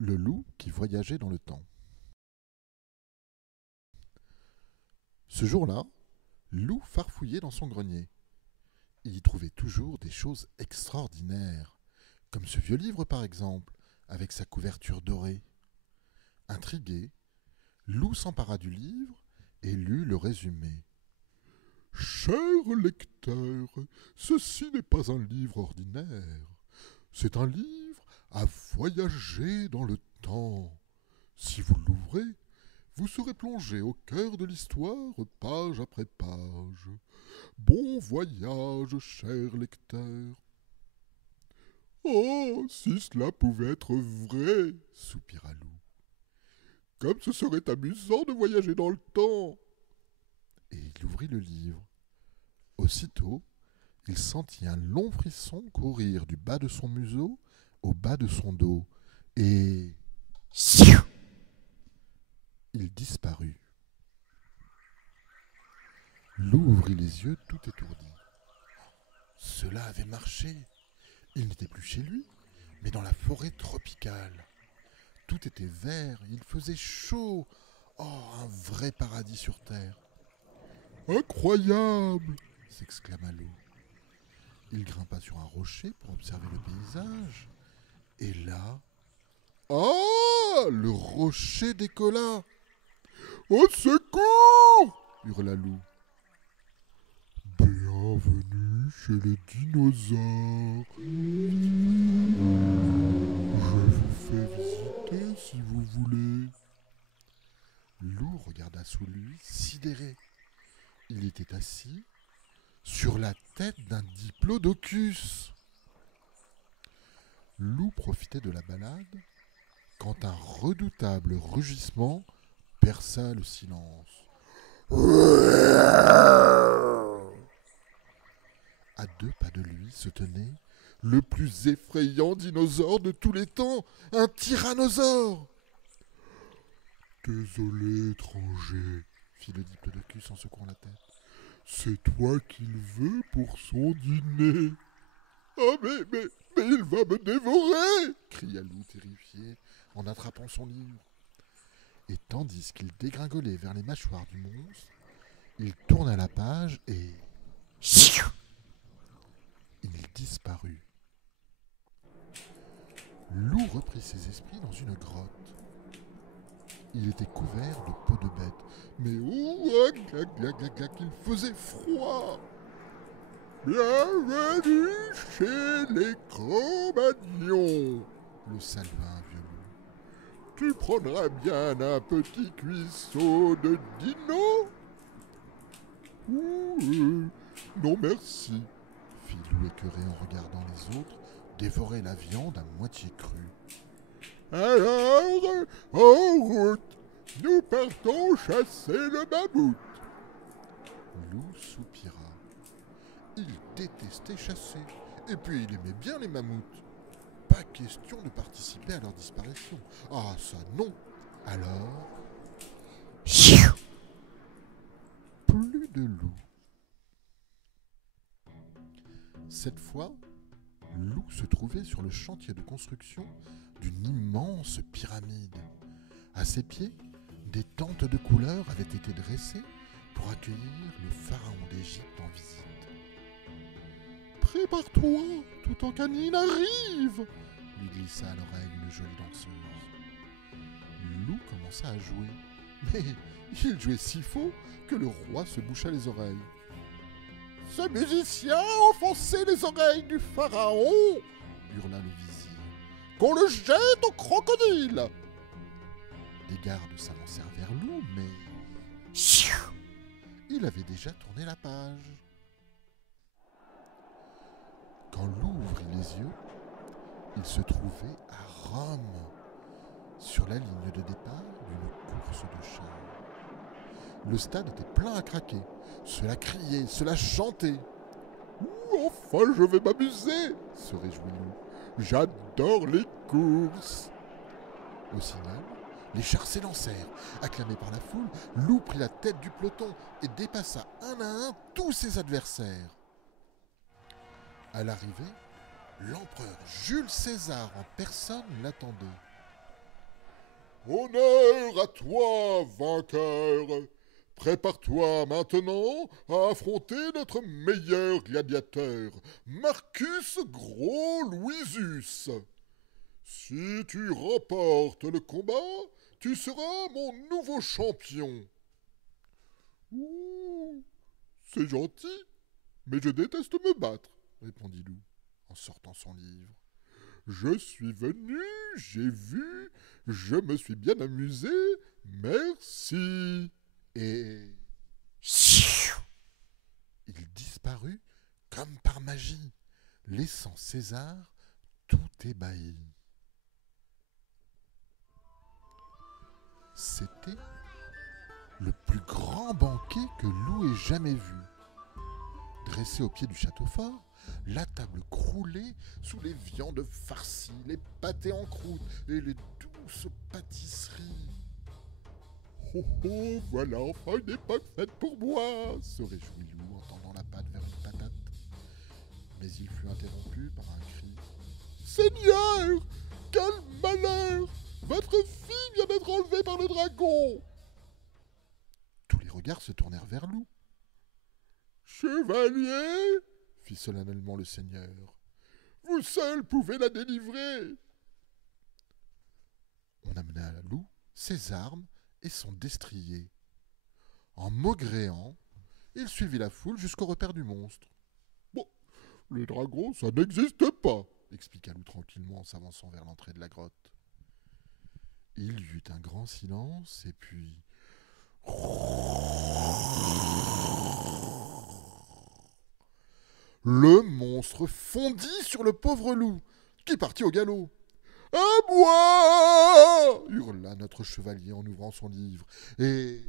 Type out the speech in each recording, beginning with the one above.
Le loup qui voyageait dans le temps. Ce jour-là, Loup farfouillait dans son grenier. Il y trouvait toujours des choses extraordinaires, comme ce vieux livre par exemple, avec sa couverture dorée. Intrigué, Loup s'empara du livre et lut le résumé. Cher lecteur, ceci n'est pas un livre ordinaire. C'est un livre à voyager dans le temps. Si vous l'ouvrez, vous serez plongé au cœur de l'histoire, page après page. Bon voyage, cher lecteur. Oh, si cela pouvait être vrai, soupira Loup. Comme ce serait amusant de voyager dans le temps. Et il ouvrit le livre. Aussitôt, il sentit un long frisson courir du bas de son museau au bas de son dos, et il disparut. Loup ouvrit les yeux tout étourdi. Cela avait marché. Il n'était plus chez lui, mais dans la forêt tropicale. Tout était vert, il faisait chaud. Oh, un vrai paradis sur terre. Incroyable, s'exclama Loup. Il grimpa sur un rocher pour observer le paysage. Et là... Ah, le rocher décolla. Au secours, hurla Loup. Bienvenue chez les dinosaures. Je vous fais visiter si vous voulez. Loup regarda sous lui, sidéré. Il était assis sur la tête d'un diplodocus. Loup profitait de la balade quand un redoutable rugissement perça le silence. À 2 pas de lui se tenait le plus effrayant dinosaure de tous les temps, un tyrannosaure. Désolé, étranger, fit le diplodocus en secouant la tête. C'est toi qu'il veut pour son dîner. Ah, mais il va me dévorer, cria Loup terrifié en attrapant son livre. Et tandis qu'il dégringolait vers les mâchoires du monstre, il tourna la page et... il disparut. Loup reprit ses esprits dans une grotte. Il était couvert de peau de bête, mais qu'il faisait froid. Bienvenue chez les Cro-Magnons, le salua un vieux loup. Tu prendras bien un petit cuisseau de dino? Non merci, fit Loup écœuré en regardant les autres dévorer la viande à moitié crue. Alors, en route, nous partons chasser le mammouth. Loup soupira. Il détestait chasser, et puis il aimait bien les mammouths. Pas question de participer à leur disparition. Ah, ça non. Alors... plus de loup. Cette fois, Loup se trouvait sur le chantier de construction d'une immense pyramide. À ses pieds, des tentes de couleur avaient été dressées pour accueillir le pharaon d'Égypte en visite. Prépare-toi, Toutankhamon arrive, lui glissa à l'oreille une jolie danseuse. Loup commença à jouer, mais il jouait si faux que le roi se boucha les oreilles. Ce musicien a enfoncé les oreilles du pharaon, hurla le vizir. Qu'on le jette au crocodile. Des gardes s'avancèrent vers Loup, mais il avait déjà tourné la page. Quand Loup ouvrit les yeux, il se trouvait à Rome, sur la ligne de départ d'une course de chars. Le stade était plein à craquer. Cela criait, cela chantait. Enfin, je vais m'amuser, se réjouit Loup. J'adore les courses. Au signal, les chars s'élancèrent. Acclamés par la foule, Loup prit la tête du peloton et dépassa un à un tous ses adversaires. À l'arrivée, l'empereur Jules César en personne l'attendait. Honneur à toi, vainqueur. Prépare-toi maintenant à affronter notre meilleur gladiateur, Marcus Gros Louisius. Si tu remportes le combat, tu seras mon nouveau champion. Ouh, c'est gentil, mais je déteste me battre, répondit Lou, en sortant son livre. Je suis venu, j'ai vu, je me suis bien amusé, merci. Et il disparut comme par magie, laissant César tout ébahi. C'était le plus grand banquet que Lou ait jamais vu. Dressé au pied du château fort, la table croulait sous les viandes farcies, les pâtés en croûte et les douces pâtisseries. Oh oh, voilà enfin une époque faite pour moi, se réjouit Lou en tendant la patte vers une patate. Mais il fut interrompu par un cri. Seigneur, quel malheur! Votre fille vient d'être enlevée par le dragon! Tous les regards se tournèrent vers Lou. Chevalier, fit solennellement le seigneur, vous seul pouvez la délivrer. On amena à Lou ses armes et son destrier. En maugréant, il suivit la foule jusqu'au repère du monstre. Bon, les dragons, ça n'existe pas, expliqua Lou tranquillement en s'avançant vers l'entrée de la grotte. Il y eut un grand silence et puis... Le monstre fondit sur le pauvre loup, qui partit au galop. « À moi !» hurla notre chevalier en ouvrant son livre. Et...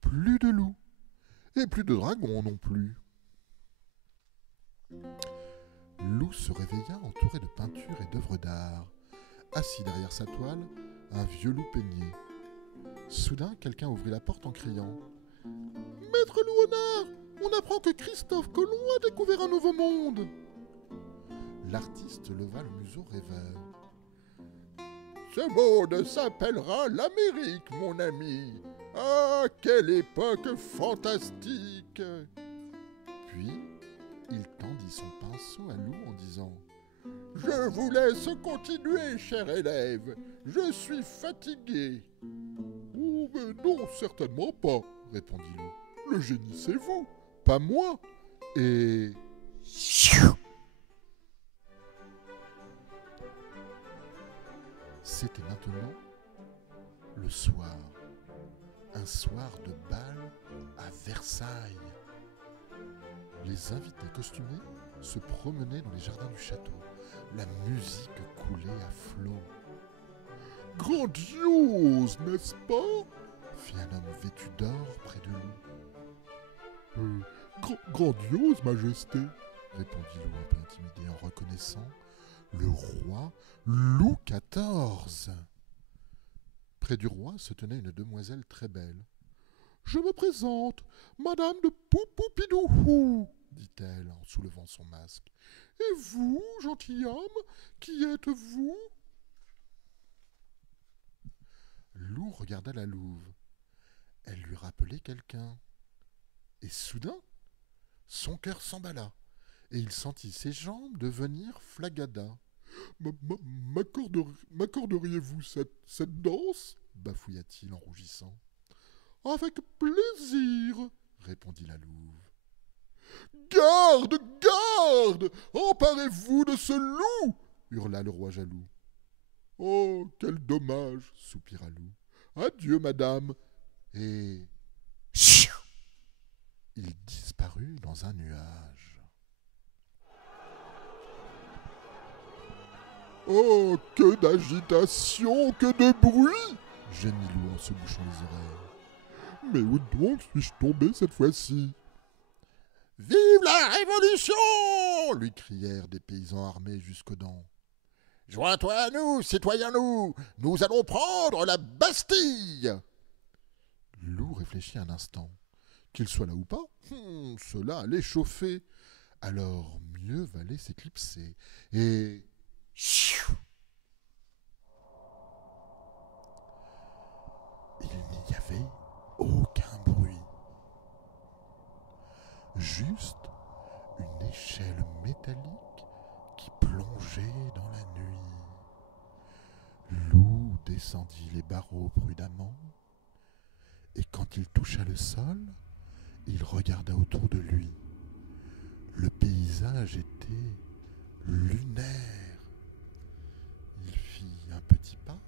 plus de loup, et plus de dragons non plus. Lou se réveilla entouré de peintures et d'œuvres d'art. Assis derrière sa toile, un vieux loup peignait. Soudain, quelqu'un ouvrit la porte en criant « Maître Louonard, on apprend que Christophe Colomb a découvert un nouveau monde !» L'artiste leva le museau rêveur. « Ce monde s'appellera l'Amérique, mon ami. Ah, quelle époque fantastique !» Puis, il tendit son pinceau à Lou en disant « Je vous laisse continuer, cher élève. Je suis fatigué. »« Oh, mais non, certainement pas, » répondit Lou. « Le génie, c'est vous, pas moi. » Et... C'était maintenant le soir. Un soir de bal à Versailles. Les invités costumés se promenaient dans les jardins du château. La musique coulait à flots. « Grandiose, n'est-ce pas ?» fit un homme vêtu d'or près de Lou. « Grandiose, Majesté !» répondit Lou un peu intimidé en reconnaissant le roi Louis XIV. Près du roi se tenait une demoiselle très belle. « Je me présente, Madame de Poupoupidouhou, dit-elle en soulevant son masque. « Et vous, gentilhomme, qui êtes-vous » Lou regarda la louve. Elle lui rappelait quelqu'un. Et soudain, son cœur s'emballa, et il sentit ses jambes devenir flagadas. « M'accorderiez-vous cette danse ?» bafouilla-t-il en rougissant. « Avec plaisir, » répondit la louve. « Garde, garde, emparez-vous de ce loup !» hurla le roi jaloux. « Oh, quel dommage !» soupira Lou. « Adieu, madame. » Et... il disparut dans un nuage. « Oh, que d'agitation, que de bruit !» gémit Lou en se bouchant les oreilles. « Mais où donc suis-je tombé cette fois-ci ?»« Vive la Révolution !» lui crièrent des paysans armés jusqu'aux dents. « Joins-toi à nous, citoyens loups, nous allons prendre la Bastille !» Lou réfléchit un instant. Qu'il soit là ou pas, cela allait chauffer. Alors mieux valait s'éclipser. Et... descendit les barreaux prudemment, et quand il toucha le sol, il regarda autour de lui. Le paysage était lunaire. Il fit un petit pas,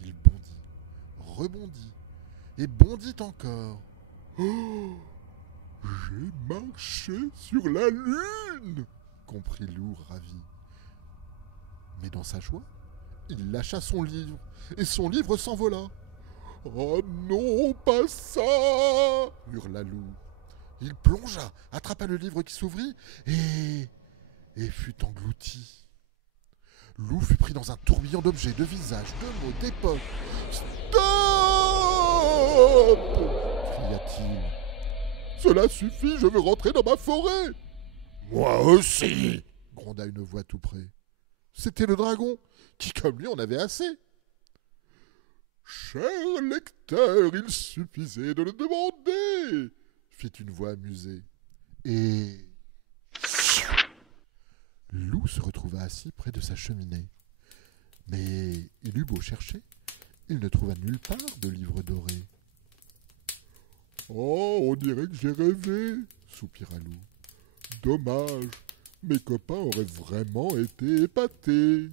il bondit, rebondit, et bondit encore. Oh, j'ai marché sur la lune, comprit Loup ravi. Mais dans sa joie, il lâcha son livre, et son livre s'envola. Oh non, pas ça, hurla Loup. Il plongea, attrapa le livre qui s'ouvrit, et fut englouti. Loup fut pris dans un tourbillon d'objets, de visages, de mots, d'époques. Stop, cria-t-il. Cela suffit, je veux rentrer dans ma forêt. Moi aussi, gronda une voix tout près. C'était le dragon, qui comme lui en avait assez. Cher lecteur, il suffisait de le demander, fit une voix amusée. Et Loup se retrouva assis près de sa cheminée. Mais il eut beau chercher, il ne trouva nulle part de livre doré. Oh, on dirait que j'ai rêvé, soupira Loup. Dommage, mes copains auraient vraiment été épatés.